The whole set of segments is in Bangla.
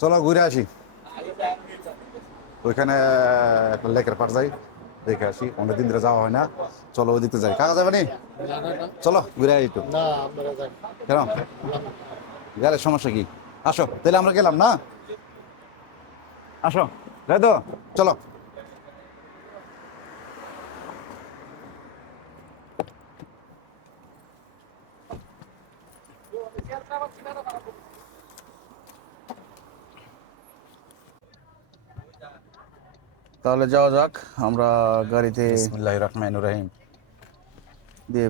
চলো ঘুরে আসি। ওইখানে একটা লেকের পার যাই দেখে আসি। অনেকদিন ধরে যাওয়া হয় না। চলো ওই দিকতে যাই। কাকা যাবে নি? চলো ঘুরে আসি একটু। কেন? গেলে সমস্যা কি? আসো তাহলে আমরা গেলাম না? আসো যাই তো। চলো। তাহলে যাওয়া যাক আমরা গাড়িতে বিসমিল্লাহ রহমান রহিম। দিয়ে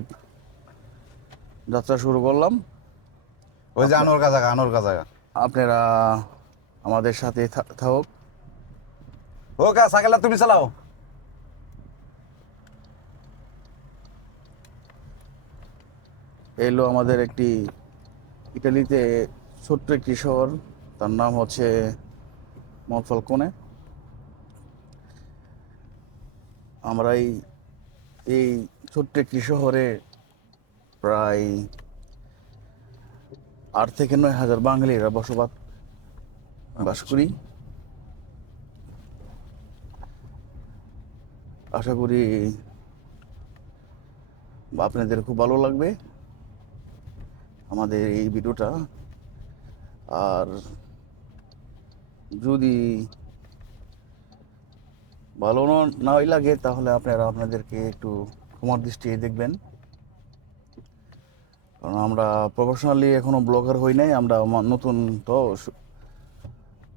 যাত্রা শুরু করলাম। ওই যে আনোর গাজা আনোর গাজা আপনারা আমাদের সাথে থাকুক। ও কা সাইকেল তুমি চালাও। এলো আমাদের একটি ইটালিতে ছোট্ট একটি শহর তার নাম হচ্ছে মনফালকোনে আমরা এই ছোট্ট একটি শহরে প্রায় আট থেকে নয় হাজার বাঙালিরা বসবাস, বাস করি। আশা করি আপনাদের খুব ভালো লাগবে আমাদের এই ভিডিওটা। আর যদি ভালো নাই লাগে, তাহলে আপনারা আপনাদেরকে একটু ক্ষমার দৃষ্টি দেখবেন। কারণ আমরা প্রফেশনালি এখনও ব্লগার হই নাই, আমরা নতুন তো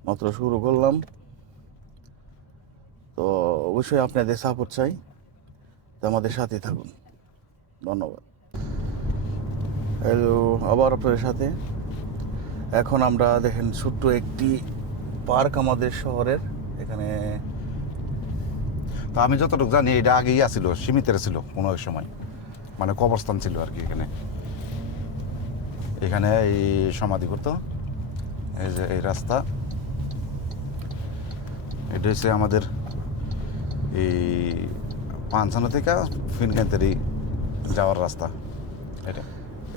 মাত্র শুরু করলাম। তো অবশ্যই আপনাদের সাপোর্ট চাই, তো আমাদের সাথে থাকুন। ধন্যবাদ। হ্যালো আবার আপনাদের সাথে। এখন আমরা দেখেন ছোট্ট একটি পার্ক আমাদের শহরের, এখানে তো আমি যতটুকু জানি, এটা আগেই আসছিল সীমিতের ছিল কোনো এক সময়। মানে কবরস্থান ছিল আর কি এখানে। এখানে এই সমাধি করতো। এই যে এই রাস্তা। এটা হচ্ছে আমাদের এই পাঁচখানা থেকে ফিনকান্তারি যাওয়ার রাস্তা। এটা।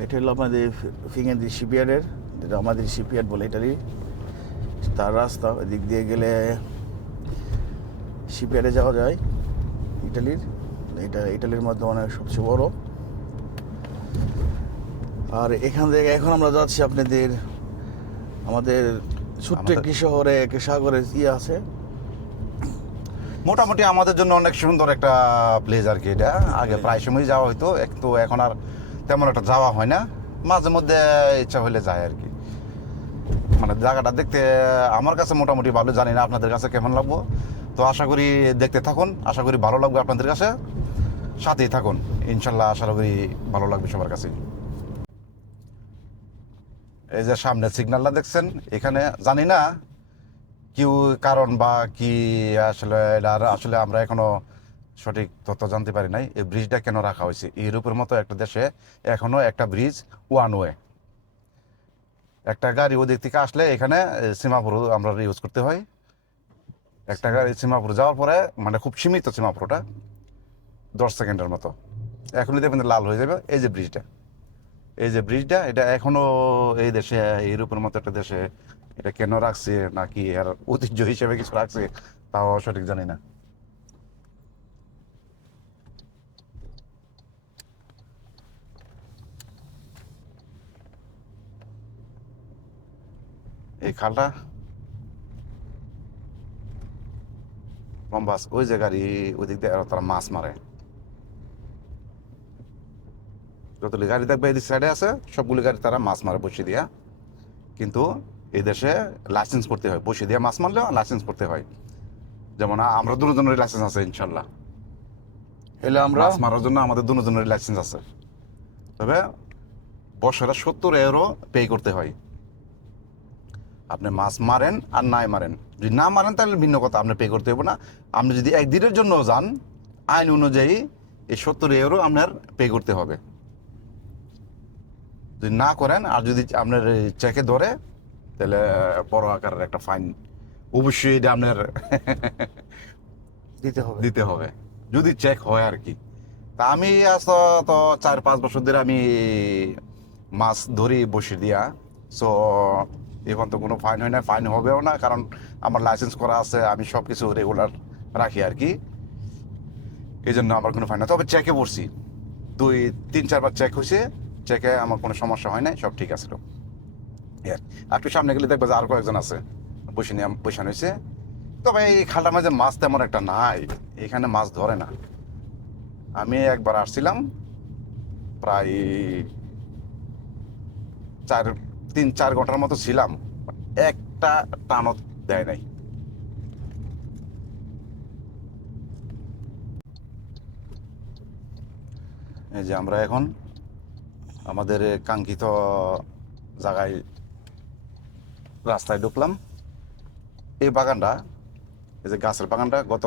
এটা হলো আমাদের ফিঙ্গেন্দি শিপইয়ার্ডের, যেটা আমাদের শিপইয়ার্ড বলে ইটালি তার রাস্তা ওই দিক দিয়ে গেলে শিপইয়ার্ডে যাওয়া যায় ইটালির এটা ইটালির মধ্যে অনেক সবচেয়ে বড়। আর এখান থেকে এখন আমরা যাচ্ছি আপনাদের আমাদের ছোট্ট একটি শহরে একটি সাগরের ইয়ে আছে। মোটামুটি আমাদের জন্য অনেক সুন্দর একটা প্লেস আর কি এটা। আগে প্রায় সময় যাওয়া হইতো এক- তো এখন আর তেমন একটা যাওয়া হয় না। মাঝে মধ্যে ইচ্ছা হলে যায় আর কি। মানে জায়গাটা দেখতে আমার কাছে মোটামুটি ভালো জানি না আপনাদের কাছে কেমন লাগবো। তো আশা করি দেখতে থাকুন। আশা করি ভালো লাগবে আপনাদের কাছে। সাথেই থাকুন। ইনশাল্লাহ আশা করি ভালো লাগবে সবার কাছে। এই যে সামনে সিগন্যালটা দেখছেন, এখানে জানি না কিউ কারণ বা কি আসলে এটার আসলে আমরা এখনও সঠিক তথ্য জানতে পারি নাই। এই ব্রিজটা কেন রাখা হয়েছে? ইউরোপের মতো একটা দেশে এখনও একটা ব্রিজ ওয়ান ওয়ে একটা গাড়ি ওদিক থেকে আসলে এখানে সীমাপুর আমরা ইউজ করতে হয়। একটা গাড়ি সীমাপুর যাওয়ার পরে মানে খুব সীমিত সীমাপুরটা, দশ সেকেন্ডের মতো। এখনই দেখবেন লাল হয়ে যাবে। এই যে ব্রিজটা, এই যে ব্রিজটা, এটা এখনও এই দেশে ইউরোপের মতো একটা দেশে এটা কেন রাখছে, নাকি আর ঐতিহ্য হিসেবে কিছু রাখছে, তাও সঠিক জানি না। এই খালটা লম্বাস ওই গাড়ি ওই দিক দিয়ে তারা মাছ মারে। যতগুলি গাড়ি দেখবে এদিক সাইডে আছে সবগুলি গাড়ি তারা মাছ মারে বসে দিয়া। কিন্তু এই দেশে লাইসেন্স করতে হয়। বসে দিয়ে মাছ মারলেও লাইসেন্স করতে হয়। যেমন আমরা দুজনের লাইসেন্স আছে ইনশাল্লাহ। এলে আমরা মাছ মারার জন্য আমাদের দুজনের লাইসেন্স আছে। তবে বছরে সত্তর ইউরো পে করতে হয়। আপনি মাছ মারেন আর নাই মারেন। যদি না মারেন তাহলে ভিন্ন কথা আপনি পে করতে হবে না। আপনি যদি একদিনের জন্য যান আইন অনুযায়ী এই সত্তর ইউরো আপনার পে করতে হবে। যদি না করেন আর যদি আপনার চেকে ধরে তাহলে বড় আকারের একটা ফাইন অবশ্যই এটা আপনার দিতে হবে। দিতে হবে। যদি চেক হয় আর কি। তা আমি আজ তো- তো চার পাঁচ বছর ধরে আমি মাছ ধরি বসে দিয়া। সো এখন তো কোনো ফাইন হয় না ফাইন হবেও না, কারণ আমার লাইসেন্স করা আছে, আমি সব কিছু রেগুলার রাখি আর কি। এই জন্য আমার কোনো ফাইন না। তবে চেকে পড়ছি দুই, তিন, চারবার চেক হয়েছে। চেকে আমার কোনো সমস্যা হয় নাই, সব ঠিক আছে আর একটু সামনে গেলে দেখবে যে আর কয়েকজন আছে, বসে নিয়ে বসে হয়েছে তবে এই খালটার মাঝে মাছ তেমন একটা নাই, এখানে মাছ ধরে না। আমি একবার আসছিলাম, প্রায় চার তিন চার ঘণ্টার মতো ছিলাম একটা টানও দেয় নাই। এই যে আমরা এখন আমাদের কাঙ্ক্ষিত জায়গায় রাস্তায় ঢুকলাম। এই বাগানটা, এই যে গাছের বাগানটা গত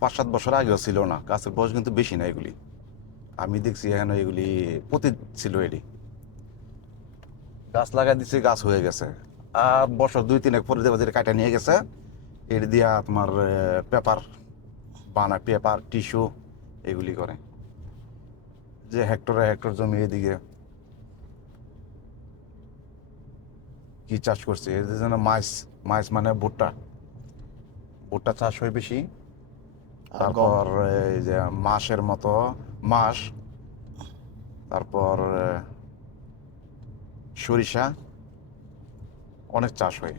পাঁচ সাত বছর আগেও ছিল না। গাছের বয়স কিন্তু বেশি না এগুলি। আমি দেখছি এখানে এগুলি পতীত ছিল এটি। গাছ লাগাই দিচ্ছে গাছ হয়ে গেছে। আর বছর দুই তিনেক পরে দেবে কাটা নিয়ে গেছে। এটি দিয়া তোমার পেপার বানায় পেপার টিস্যু এগুলি করে। যে হেক্টরে হেক্টর জমি এদিকে কি চাষ করছে? এই যে যেন মাছ মাছ মানে ভুট্টা। ভুট্টা চাষ হয় বেশি। তারপর এই যে মাসের মতো মাস তারপর সরিষা অনেক চাষ হয়।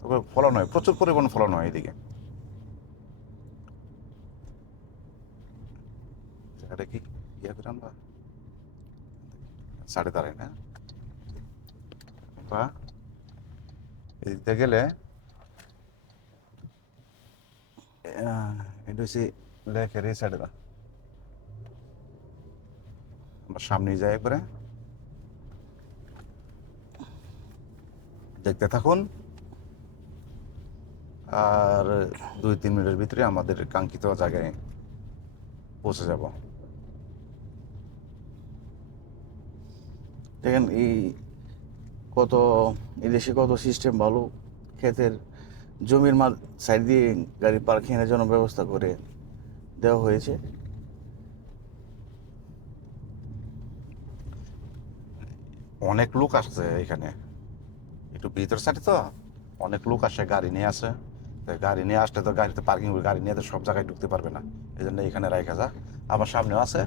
তবে ফলন হয়, প্রচুর পরিমাণ ফলন হয় এদিকে। জায়গাটা কি ইয়া সাড়ে তারাই না? বা এদিক দিয়ে গেলে এটা লেখের এই সাইডে আমরা সামনে যাই একবারে। দেখতে থাকুন। আর দুই, তিন মিনিটের ভিতরে আমাদের কাঙ্ক্ষিত জায়গায় পৌঁছে যাব। দেখেন এই কত, এই দেশে কত সিস্টেম ভালো। ক্ষেতের জমির মা সাইড দিয়ে গাড়ি পার্কিংয়ের জন্য ব্যবস্থা করে দেওয়া হয়েছে। অনেক লোক আসছে এখানে। একটু ভিতর সাইডে তো। অনেক লোক আসে, গাড়ি নিয়ে আসে। গাড়ি নিয়ে আসলে তো গাড়িতে পার্কিং গাড়ি নিয়ে তো সব জায়গায় ঢুকতে পারবে না। এই জন্য এখানে রাখা যা। আবার সামনেও আছে।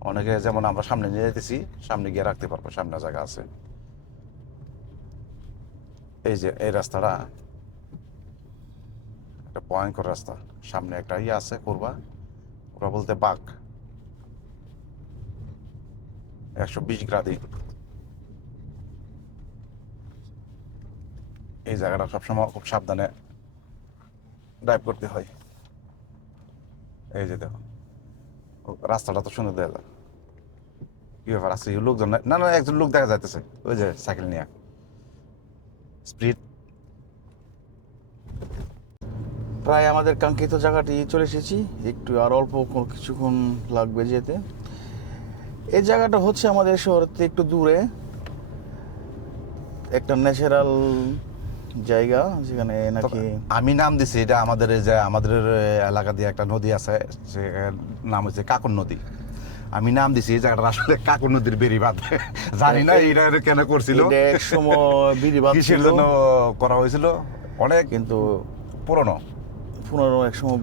অনেকে যেমন আমরা সামনে নিয়ে যেতেছি সামনে গিয়ে রাখতে পারব, সামনে জায়গা আছে। এই যে, এই রাস্তাটা একটা ভয়ঙ্কর রাস্তা। সামনে একটা ইয়ে আছে, করবা। ওরা বলতে বাঘ। একশো বিশ গ্রাদি। এই জায়গাটা সবসময় খুব সাবধানে ড্রাইভ করতে হয়। এই যে দেখো রাস্তাটা তো সুন্দর দেখা যায়। কি ব্যাপার, আছে লোকজন? না না একজন লোক দেখা যাইতেছে, ওই যে সাইকেল নিয়ে। স্পিড প্রায় আমাদের কাঙ্ক্ষিত জায়গাটি চলে এসেছি। একটু আর অল্প কিছুক্ষণ লাগবে যেতে। এই জায়গাটা হচ্ছে আমাদের শহর থেকে একটু দূরে। একটা ন্যাচারাল জায়গা যেখানে নাকি আমি নাম দিছি এটা আমাদের যে আমাদের এলাকা দিয়ে একটা নদী আছে সে নাম হচ্ছে কাকুর নদী। আমি নাম দিছি এই জায়গাটা আসলে কাকুর নদীর বেরিবাদ জানি না এটা কেন করছিল। এক সময় বিরিবাদ কিসের জন্য করা হয়েছিল? অনেক কিন্তু পুরনো। পুনর এক সময়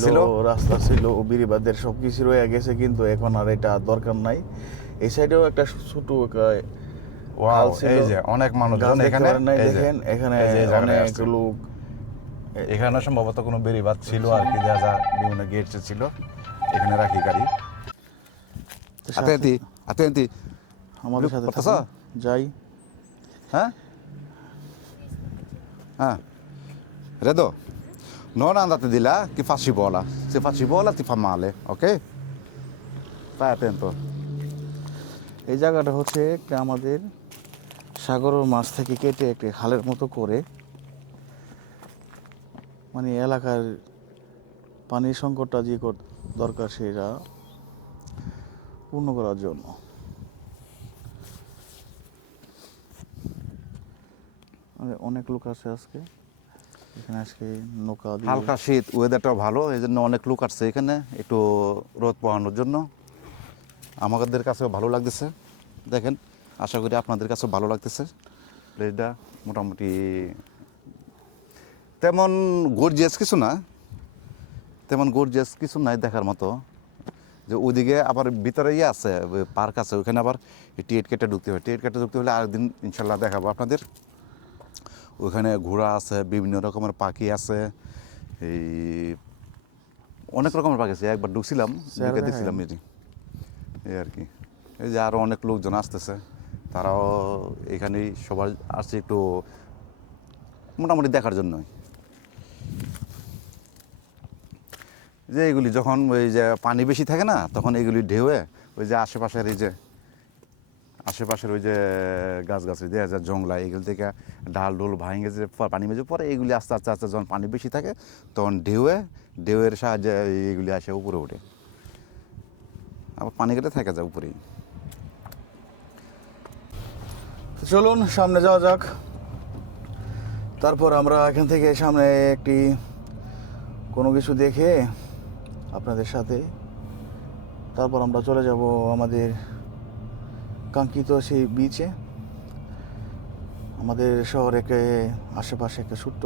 ছিল। রাস্তা ছিল ও বিরিবাদের সব কিছু রয়ে গেছে কিন্তু এখন আর এটা দরকার নাই। এই সাইডেও একটা ছোট ওয়াও এই যে অনেক মানুষজন এখানে দেখেন এখানে অনেক লোক এখানে সম্ভবত কোনো বেরিবাদ ছিল আর কি যা যা বিভিন্ন গেট ছিল এখানে রাখি গাড়ি Attenti, attenti. আমাদের সাথে যাই Eh? Ah. Redo? Non andate di là che fa scivola. Se fa scivola ti fa male, ok? Stai attento. এই জায়গাটা হচ্ছে আমাদের সাগরের মাছ থেকে কেটে একটা খালের মতো করে মানে এলাকার পানির সংকটটা যে কর- দরকার সেটা পূর্ণ করার জন্য। অনেক লোক আছে আজকে। এখানে আজকে নৌকা হালকা শীত ওয়েদারটাও ভালো এই জন্য অনেক লোক আসছে এখানে একটু রোদ পোহানোর জন্য। আমাদের কাছেও ভালো লাগতেছে। দেখেন আশা করি আপনাদের কাছে ভালো লাগতেছে। প্লেসটা মোটামুটি তেমন গর্জিয়াস কিছু না তেমন গর্জিয়াস কিছু নাই দেখার মতো। যে ওইদিকে আবার ভিতরে ইয়ে আছে পার্ক আছে ওখানে আবার টিকিট কেটে ঢুকতে হবে টিকিট কেটে ঢুকতে হলে আরেকদিন ইনশাল্লাহ দেখাবো আপনাদের। ওখানে ঘোড়া আছে বিভিন্ন রকমের পাখি আছে এই অনেক রকমের পাখি আছে। একবার ঢুকছিলাম চেহারা দেখছিলাম যে। এই আর কি। এই যে আরও অনেক লোকজন আসতেছে। তারাও এখানেই সবাই আসছে একটু মোটামুটি দেখার জন্যই যে এগুলি যখন ওই যে পানি বেশি থাকে না, তখন এগুলি ঢেউয়ে ওই যে আশেপাশের এই যে, আশেপাশের ওই যে গাছ দেখা যায় জংলা, এগুলি থেকে ডাল ডোল ভাঙে যে পানি মেজে পরে এগুলি আস্তে আস্তে আস্তে যখন পানি বেশি থাকে, তখন ঢেউয়ে, ঢেউয়ের সাহায্যে এগুলি আসে উপরে ওঠে আবার পানি কেটে থাকে যায় উপরেই তো চলুন সামনে যাওয়া যাক। তারপর আমরা এখান থেকে সামনে একটি কোনো কিছু দেখে আপনাদের সাথে তারপর আমরা চলে যাব আমাদের কাঙ্ক্ষিত সেই বিচে আমাদের শহরেকে আশেপাশে একটা ছোট্ট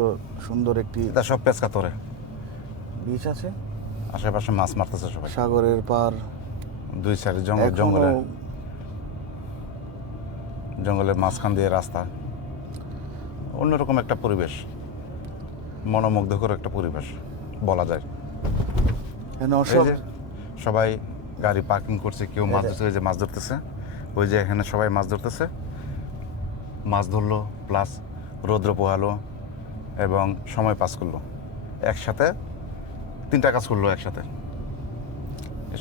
সুন্দর একটি এটা সব পেঁচকা তোরে বিচ আছে। আশেপাশে মাছ মারতেছে সবাই। সাগরের পার। দুই সাইডে জঙ্গল জঙ্গলে। জঙ্গলের মাঝখান দিয়ে রাস্তা। অন্যরকম একটা পরিবেশ। মনোমুগ্ধকর একটা পরিবেশ বলা যায়। সবাই গাড়ি পার্কিং করছে কেউ মাছ ধরছে ওই যে মাছ ধরতেছে। ওই যে এখানে সবাই মাছ ধরতেছে। মাছ ধরলো প্লাস রৌদ্র পোহালো এবং সময় পাস করল। একসাথে তিনটা কাজ করল একসাথে।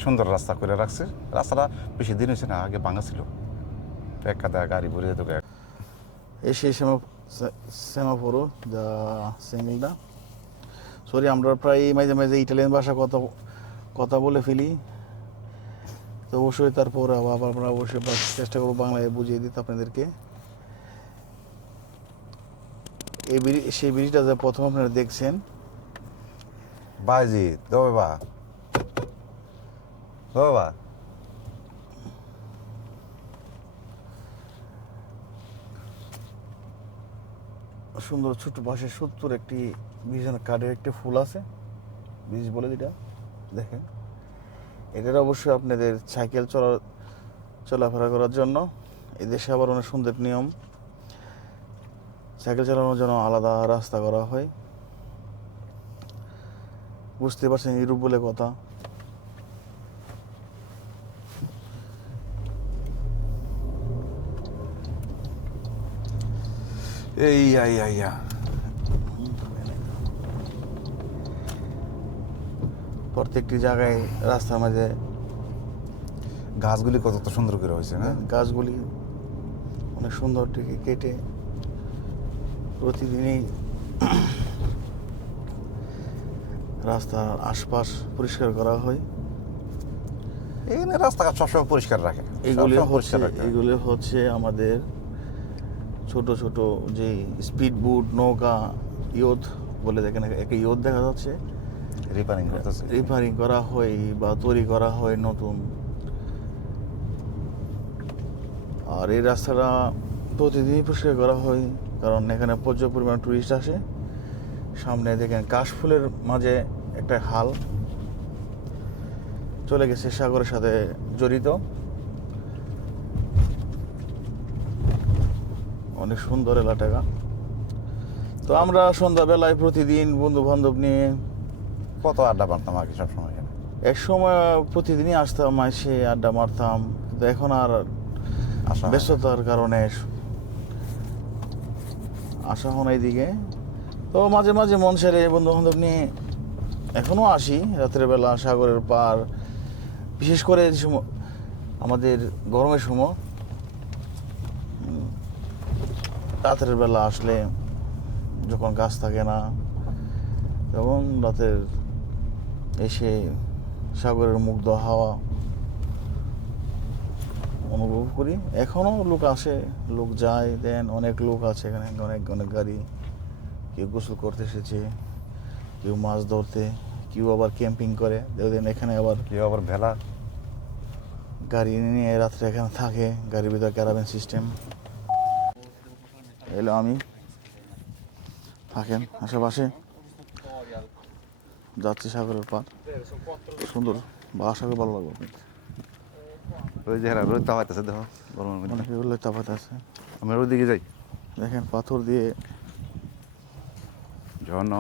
সুন্দর রাস্তা করে রাখছে। রাস্তাটা বেশি দিন হয়েছে না আগে ভাঙা ছিল। গাড়ি ভরে যেত এসে সেমা সেমাফোরো যা সিঙ্গেলটা সরি আমরা প্রায় মাঝে মাঝে ইটালিয়ান ভাষা কথা কথা বলে ফেলি। তো অবশ্যই তারপর আবার আমরা অবশ্যই চেষ্টা করব বাংলায় বুঝিয়ে দিতে আপনাদেরকে। এই ব্রিজ সেই ব্রিজটা যা প্রথম আপনারা দেখছেন। বাজি দো বাবা সুন্দর ছোট্ট পাশে সত্তর একটি বিজন কাঠের একটি ফুল আছে, বীজ বলে যেটা, দেখেন। এটার অবশ্যই আপনাদের সাইকেল চলা চলাফেরা করার জন্য, এদেশে আবার অনেক সুন্দর নিয়ম। সাইকেল চালানোর জন্য আলাদা রাস্তা করা হয়। বুঝতে পারছেন ইউরোপ বলে কথা। এই আই আই আ প্রত্যেকটি জায়গায় রাস্তার মাঝে গাছগুলি কত সুন্দর করে হয়েছে না? গাছগুলি অনেক সুন্দর থেকে কেটে প্রতিদিনই রাস্তার আশপাশ পরিষ্কার করা হয়। এখানে রাস্তাঘাট সবসময় পরিষ্কার রাখে। হচ্ছে পরিষ্কার রাখে এগুলি হচ্ছে আমাদের ছোট ছোট যে স্পিড বুট নৌকা ইয়ত বলে দেখেন একটা ইয়ত দেখা যাচ্ছে। রিপেয়ারিং করতেছে রিপেয়ারিং করা হয় বা তৈরি করা হয় নতুন। আর এই রাস্তাটা প্রতিদিনই পরিষ্কার করা হয় কারণ এখানে প্রচুর পরিমাণ টুরিস্ট আসে। সামনে দেখেন কাশফুলের মাঝে একটা হাল চলে গেছে সাগরের সাথে জড়িত। অনেক সুন্দর এলাকা তো আমরা সন্ধ্যাবেলায় প্রতিদিন বন্ধু বান্ধব নিয়ে কত আড্ডা মারতাম আগে সবসময় এক সময় প্রতিদিনই আসতাম এসে আড্ডা মারতাম কিন্তু এখন আর। ব্যস্ততার কারণে আসা হয় না এইদিকে তো মাঝে মাঝে মন সেরে বন্ধু বান্ধব নিয়ে এখনও আসি রাতের বেলা সাগরের পার বিশেষ করে আমাদের গরমের সময় রাতের বেলা আসলে যখন গাছ থাকে না তখন রাতের এসে সাগরের মুগ্ধ হাওয়া অনুভব করি। এখনও লোক আসে লোক যায় দেন অনেক লোক আছে এখানে অনেক অনেক গাড়ি। কেউ গোসল করতে এসেছে কেউ মাছ ধরতে কেউ আবার ক্যাম্পিং করে। দেখবেন এখানে আবার কেউ আবার ভেলা। গাড়ি নিয়ে রাত্রে এখানে থাকে গাড়ির ভিতরে ক্যারাবেন সিস্টেম এলো আমি। থাকেন আশেপাশে। যাচ্ছি সাগরের পার সুন্দর। বা আশা করি ভালো লাগবে। ওই যে হেরা রোদ তাওয়াইতেছে দেখো গরমের মধ্যে। অনেকে উল্লেখ তাপাত আছে। আমরা ওইদিকে যাই। দেখেন পাথর দিয়ে। ঝর্ণ।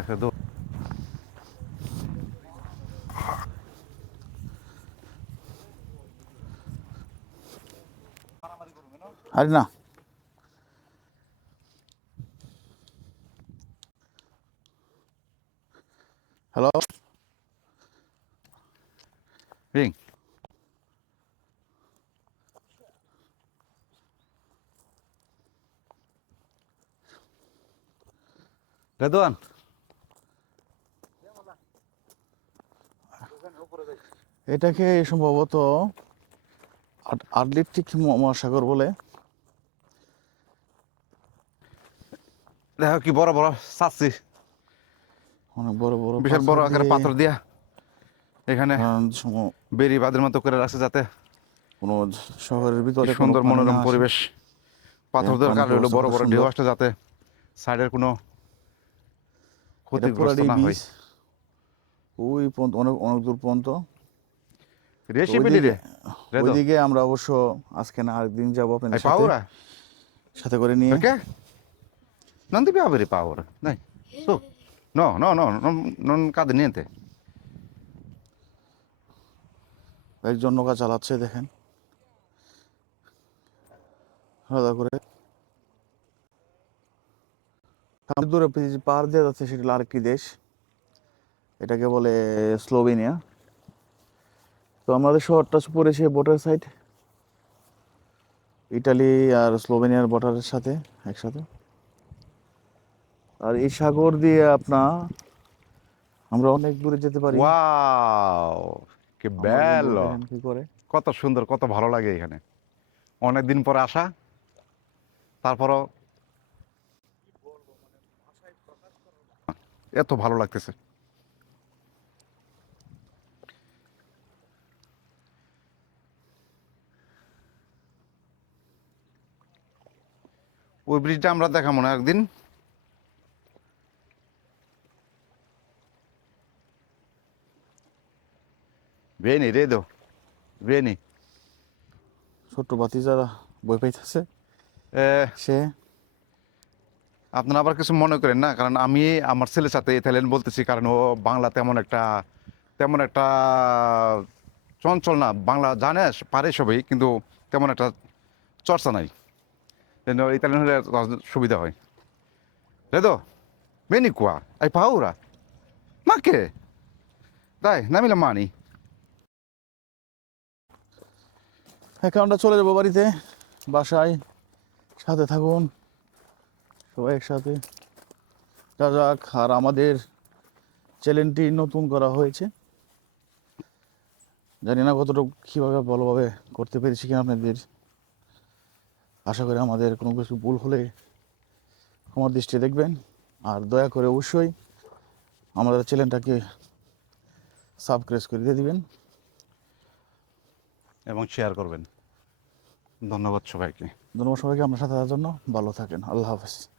একটা আরে না। হ্যালো রিং রেদওয়ান এটাকে সম্ভবত আট- আটলান্টিক ম- মহাসাগর বলে। দেখো কি বড় বড় চাচ্ছি অনেক বড় বড় বিশাল বড় আকারে পাথর দিয়া এখানে বেরি বাদের মতো করে রাখছে যাতে কোনো শহরের ভিতরে সুন্দর মনোরম পরিবেশ। পাথর হ্যাঁ, দরকার হলো বড় বড় ঢেউ আসতে যাতে সাইডের কোনো ক্ষতিগ্রস্ত না হয়। ওই পর্যন্ত অনেক অনেক দূর পর্যন্ত। ওইদিকে- আমরা অবশ্য আজকে না আরেকদিন যাব আপনাদের সাথে। করে নিয়ে? Non devi avere paura, dai, su. No, no, no, non, non cade niente. একজন নৌকা চালাচ্ছে দেখেন আলাদা করে দূরে পার দিয়ে যাচ্ছে সেটা আরেকটি দেশ এটাকে বলে স্লোভেনিয়া তো আমাদের শহরটা পড়েছে বর্ডার সাইড ইটালি আর স্লোভেনিয়ার বর্ডারের সাথে একসাথে আর এই সাগর দিয়ে আপনার আমরা অনেক দূরে যেতে পারি! দেখেন কি করে? কত সুন্দর কত ভালো লাগে এখানে। অনেক দিন পরে আসা তারপরও এত ভালো লাগতেছে। ওই ব্রিজটা আমরা দেখাবো না একদিন। Vieni, Redo. Vieni. ছোট্ট বাতি যারা বই পাইতেছে। সে? আপনারা আবার কিছু মনে করেন না? কারণ আমি আমার ছেলের সাথে ইতালিয়ান বলতেছি কারণ ও বাংলা তেমন একটা তেমন একটা চঞ্চল না। বাংলা জানে পারে সবই কিন্তু তেমন একটা চর্চা নাই। ইতালিয়ান হলে সুবিধা হয়। রেদো বেনি কুয়া আই পাউরা মা কে তাই নামিলে মানি এখন আমরা চলে যাব বাড়িতে। বাসায়। সাথে থাকুন। সবাই একসাথে। যা যাক, আর আমাদের চ্যানেলটি নতুন করা হয়েছে। জানি না কতটুকু কীভাবে ভালোভাবে করতে পেরেছি কিনা আপনাদের। আশা করি আমাদের কোনো কিছু ভুল হলে আমার দৃষ্টি দেখবেন। আর দয়া করে অবশ্যই আমাদের চ্যানেলটাকে সাবস্ক্রাইব করে দিয়ে দিবেন। এবং শেয়ার করবেন। ধন্যবাদ সবাইকে। ধন্যবাদ সবাইকে আপনার সাথে জন্য ভালো থাকেন। আল্লাহ হাফেজ।